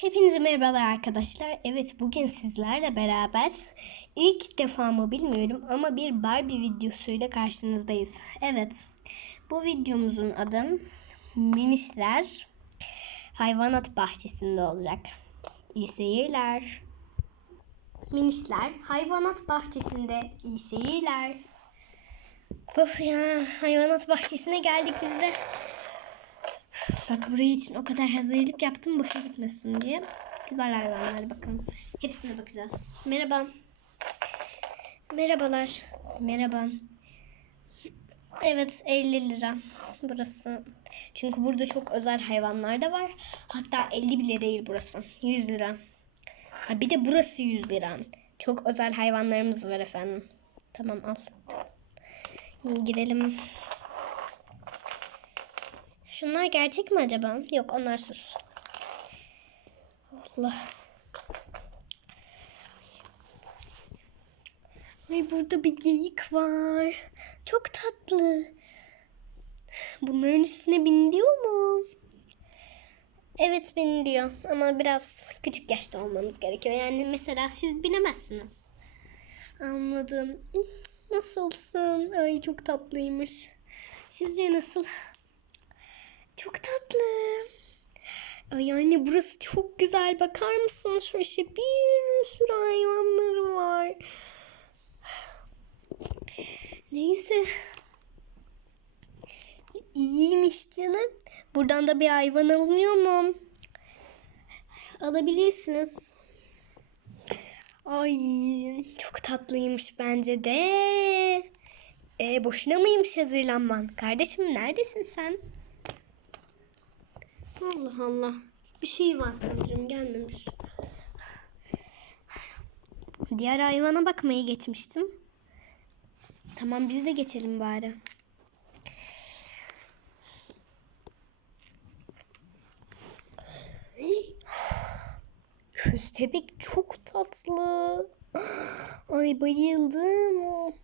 Hepinize merhabalar arkadaşlar. Evet bugün sizlerle beraber ilk defa mı bilmiyorum ama bir Barbie videosuyla karşınızdayız. Evet bu videomuzun adı Minişler Hayvanat Bahçesi'nde olacak. İyi seyirler. Minişler Hayvanat Bahçesi'nde iyi seyirler. Of ya hayvanat bahçesine geldik biz de. Bak buraya için o kadar hazırlık yaptım boşa gitmesin diye. Güzel hayvanlar bakın. Hepsine bakacağız. Merhaba. Merhabalar. Merhaba. Evet 50 lira burası. Çünkü burada çok özel hayvanlar da var. Hatta 50 bile değil burası. 100 lira. Ha, bir de burası 100 lira. Çok özel hayvanlarımız var efendim. Tamam al. Girelim. Şunlar gerçek mi acaba? Yok onlar sus. Allah. Ay burada bir geyik var. Çok tatlı. Bunların üstüne biniliyor mu? Evet biniliyor ama biraz küçük yaşta olmamız gerekiyor. Yani mesela siz binemezsiniz. Anladım. Nasılsın? Ay çok tatlıymış. Sizce nasıl? Çok tatlı. Ay anne burası çok güzel. Bakar mısın şu işe? Bir sürü hayvanları var. Neyse. İyiymiş canım. Buradan da bir hayvan alınıyor mu? Alabilirsiniz. Ay çok tatlıymış bence de. E, boşuna mıymış hazırlanman? Kardeşim neredesin sen? Allah Allah. Bir şey var sanırım gelmemiş. Diğer hayvana bakmaya geçmiştim. Tamam biz de geçelim bari. Köstebek çok tatlı. Ay bayıldım.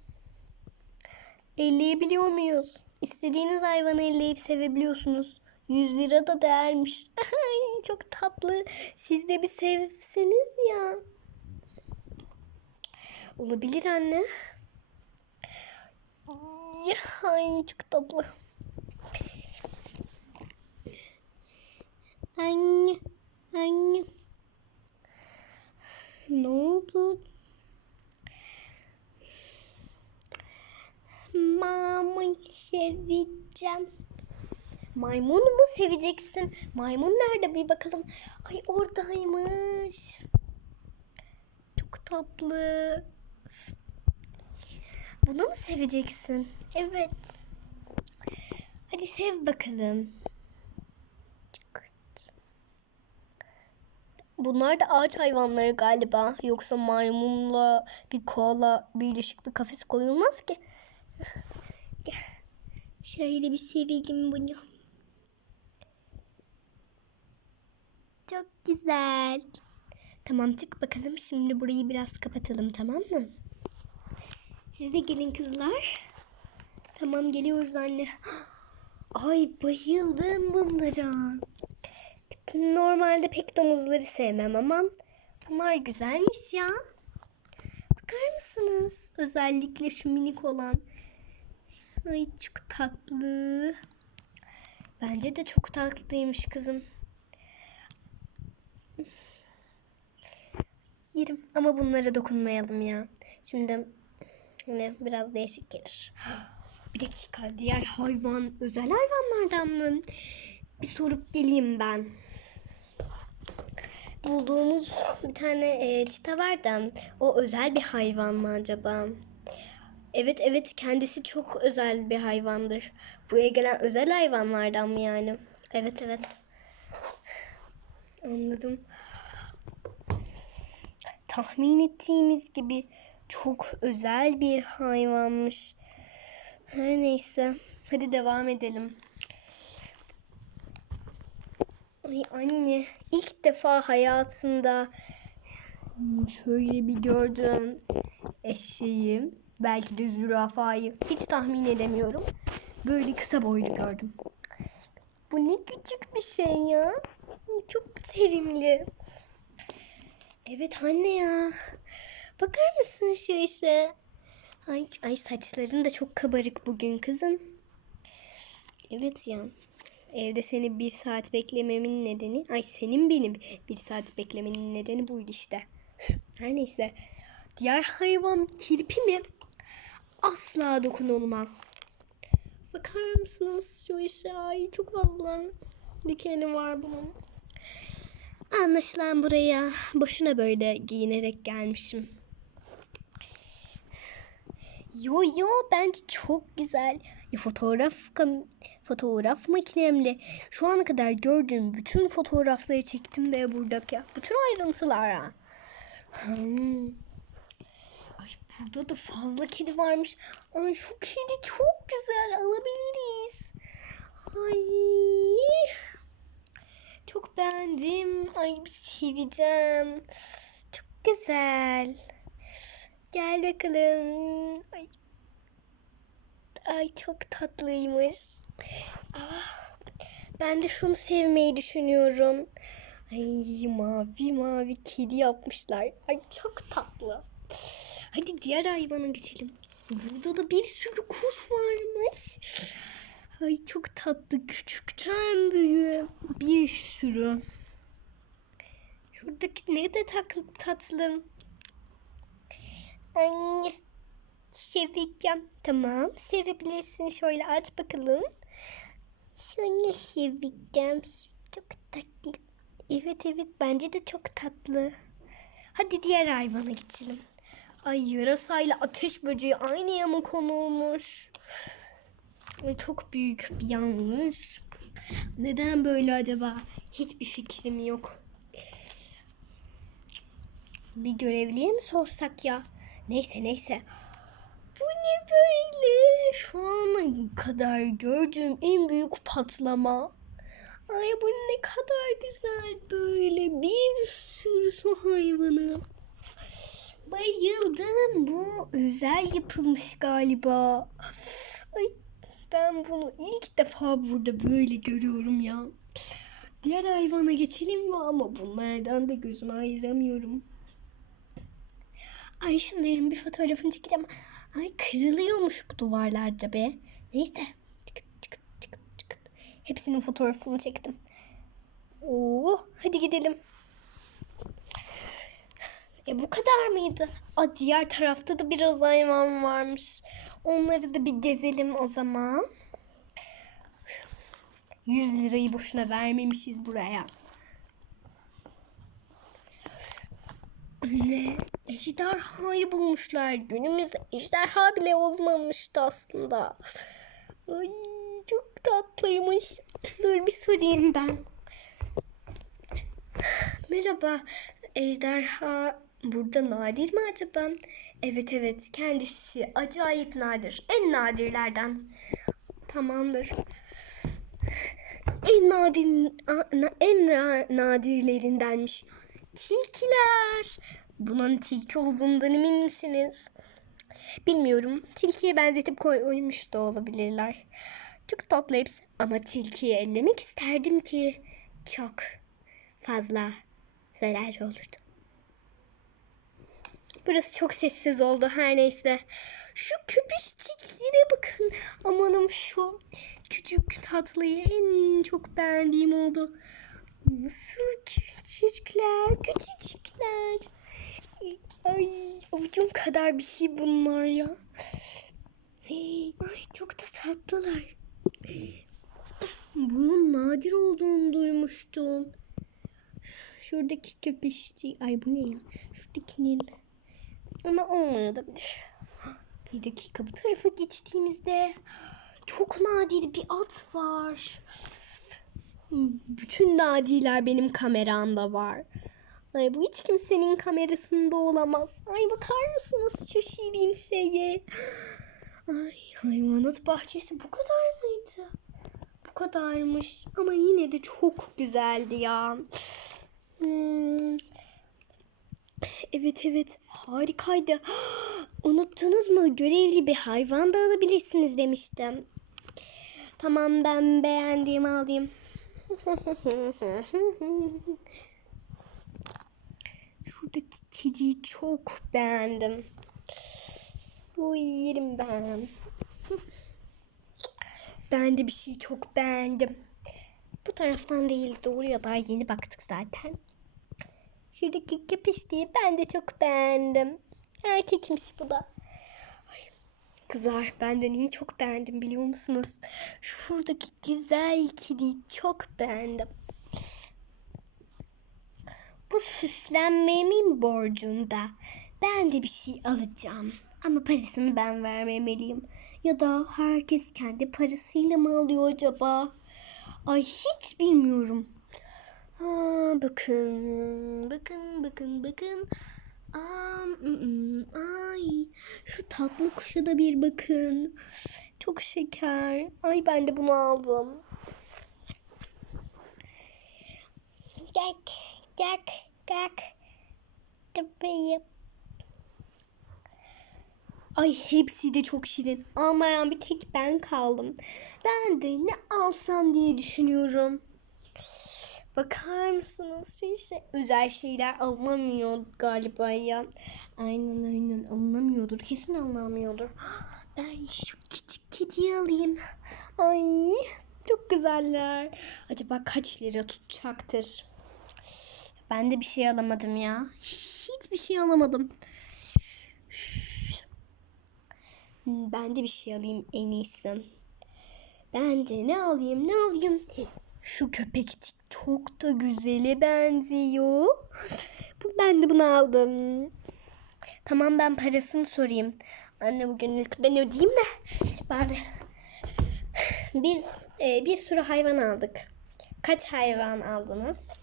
Elleyebiliyor muyuz? İstediğiniz hayvanı elleyip sevebiliyorsunuz. 100 lira da değermiş. Çok tatlı. Siz de bir sevseniz ya. Olabilir anne. Ay çok tatlı. Anne. Anne. Ne oldu? Mama seveceğim. Maymun mu seveceksin? Maymun nerede bir bakalım. Ay oradaymış. Çok tatlı. Bunu mu seveceksin? Evet. Hadi sev bakalım. Bunlar da ağaç hayvanları galiba. Yoksa maymunla bir koala birleşik bir kafes koyulmaz ki. Şöyle bir seveyim bunu. Çok güzel. Tamam çık bakalım. Şimdi burayı biraz kapatalım tamam mı? Siz de gelin kızlar. Tamam geliyoruz anne. Ay bayıldım bunlara. Normalde pek domuzları sevmem ama bunlar güzelmiş ya. Bakar mısınız? Özellikle şu minik olan. Ay çok tatlı. Bence de çok tatlıymış kızım. Yerim ama bunlara dokunmayalım ya. Şimdi yine biraz değişik gelir. Bir dakika diğer hayvan özel hayvanlardan mı? Bir sorup geleyim ben. Bulduğumuz bir tane e, çita var da o özel bir hayvan mı acaba? Evet evet kendisi çok özel bir hayvandır. Buraya gelen özel hayvanlardan mı yani? Evet evet. Anladım. Tahmin ettiğimiz gibi çok özel bir hayvanmış. Her neyse. Hadi devam edelim. Ay anne ilk defa hayatımda şöyle bir gördüm eşeği belki de zürafayı hiç tahmin edemiyorum. Böyle kısa boylu gördüm. Bu ne küçük bir şey ya. çok sevimli. Evet anne ya. Bakar mısın şu işe? Ay, ay saçların da çok kabarık bugün kızım. Evet ya. Evde seni bir saat beklememin nedeni, ay senin benim bir saat beklemenin nedeni buydu işte. Her neyse. Diğer hayvan kirpi mi? Asla dokunulmaz. Bakar mısınız şu işe? Ay çok fazla dikeni var bunun. Anlaşılan buraya boşuna böyle giyinerek gelmişim. Yo yo bence çok güzel. Ya fotoğraf fotoğraf makinemle şu ana kadar gördüğüm bütün fotoğrafları çektim ve buradaki bütün ayrıntılara. Hmm. Ay burada da fazla kedi varmış. Ay şu kedi çok güzel alabiliriz. Ay çok beğendim. Ay seveceğim. Çok güzel. Gel bakalım. Ay, Ay çok tatlıymış. Ah, ben de şunu sevmeyi düşünüyorum. Ay mavi mavi kedi yapmışlar. Ay çok tatlı. Hadi diğer hayvana geçelim. Burada da bir sürü kuş varmış. Ay çok tatlı. Küçükten büyüğe bir sürü. Şuradaki ne de tatlı, tatlı. Ay seveceğim. Tamam sevebilirsin. Şöyle aç bakalım. Şöyle seveceğim. Çok tatlı. Evet evet bence de çok tatlı. Hadi diğer hayvana geçelim. Ay yarasayla ateş böceği aynı yama konulmuş. Ay, Çok büyük bir yanlış. Neden böyle acaba? Hiçbir fikrim yok. Bir görevliye mi sorsak ya? Neyse neyse. Bu ne böyle? Şu ana kadar gördüğüm en büyük patlama. Ay bu ne kadar güzel böyle bir sürü su hayvanı. Bayıldım. Bu özel yapılmış galiba. Ay ben bunu ilk defa burada böyle görüyorum ya. Diğer hayvana geçelim mi ama bunlardan da gözümü ayıramıyorum. Ay şunların bir fotoğrafını çekeceğim. Ay kırılıyormuş bu duvarlarda be. Neyse. Çıkıt çıkıt çıkıt çıkıt. Hepsinin fotoğrafını çektim. Oo, hadi gidelim. E bu kadar mıydı? A diğer tarafta da biraz hayvan varmış. Onları da bir gezelim o zaman. 100 lirayı boşuna vermemişiz buraya. Ne? Ejderhayı bulmuşlar. Günümüzde ejderha bile olmamıştı aslında. Ay çok tatlıymış. Dur bir sorayım ben. Merhaba. Ejderha burada nadir mi acaba? Evet evet kendisi acayip nadir. En nadirlerden. Tamamdır. En nadir en nadirlerindenmiş. Tilkiler. Bunun tilki olduğundan emin misiniz? Bilmiyorum. Tilkiye benzetip koymuş da olabilirler. Çok tatlı hepsi. Ama tilkiyi ellemek isterdim ki çok fazla zarar olurdu. Burası çok sessiz oldu her neyse. Şu köpüşçiklere bakın. Amanım şu küçük tatlıyı en çok beğendiğim oldu. Nasıl küçükler, küçücükler. Ay avucum kadar bir şey bunlar ya. Ay çok da tatlılar. Bunun nadir olduğunu duymuştum. Şuradaki köpüşçi, ay bu ne ya? Şuradakinin ama olmayabilir. Bir dakika bu tarafa geçtiğimizde çok nadir bir at var. Bütün nadiler benim kameramda var. Ay bu hiç kimsenin kamerasında olamaz. Ay bakar mısınız şirin şeye? Ay hayvanat bahçesi bu kadar mıydı? Bu kadarmış ama yine de çok güzeldi ya. Hmm. Evet evet harikaydı. Unuttunuz mu? Görevli bir hayvan da alabilirsiniz demiştim. Tamam ben beğendiğimi alayım. Şuradaki kediyi çok beğendim. Bu yerim ben. Ben de bir şeyi çok beğendim. Bu taraftan değil doğru ya daha yeni baktık zaten. Şuradaki köpüşlüğü ben de çok beğendim. Erkekmiş bu da. Kızlar ben de neyi çok beğendim biliyor musunuz? Şuradaki güzel kediyi çok beğendim. Bu süslenmemin borcunda ben de bir şey alacağım. Ama parasını ben vermemeliyim. Ya da herkes kendi parasıyla mı alıyor acaba? Ay hiç bilmiyorum. Ha, bakın, bakın, bakın, bakın. Ay, şu tatlı kuşa da bir bakın. Çok şeker. Ay ben de bunu aldım. Gek, gek, gek. Köpeğim. Ay hepsi de çok şirin. Almayan bir tek ben kaldım. Ben de ne alsam diye düşünüyorum. Bakar mısınız? Şu işte özel şeyler alınamıyor galiba ya. Aynen aynen alınamıyordur. Kesin alınamıyordur. Ben şu küçük kediyi alayım. Ay çok güzeller. Acaba kaç lira tutacaktır? Ben de bir şey alamadım ya. Hiçbir şey alamadım. Ben de bir şey alayım en iyisi. Ben de ne alayım ne alayım ki? Şu köpekçik çok da güzele benziyor. Ben de bunu aldım. Tamam ben parasını sorayım. Anne bugünlük ben ödeyeyim de. Bari. Biz e, bir sürü hayvan aldık. Kaç hayvan aldınız?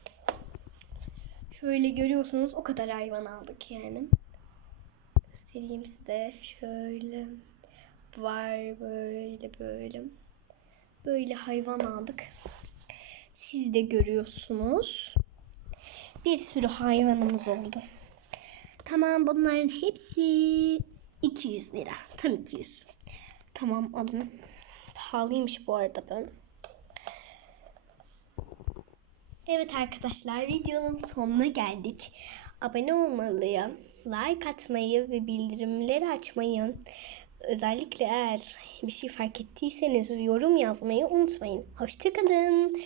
Şöyle görüyorsunuz o kadar hayvan aldık yani. Göstereyim size. Şöyle var böyle böyle. Böyle hayvan aldık. Siz de görüyorsunuz. Bir sürü hayvanımız oldu. Tamam bunların hepsi 200 lira. Tam 200. Tamam alın. Pahalıymış bu arada ben. Evet arkadaşlar videonun sonuna geldik. Abone olmayı, like atmayı ve bildirimleri açmayı özellikle eğer bir şey fark ettiyseniz yorum yazmayı unutmayın. Hoşçakalın.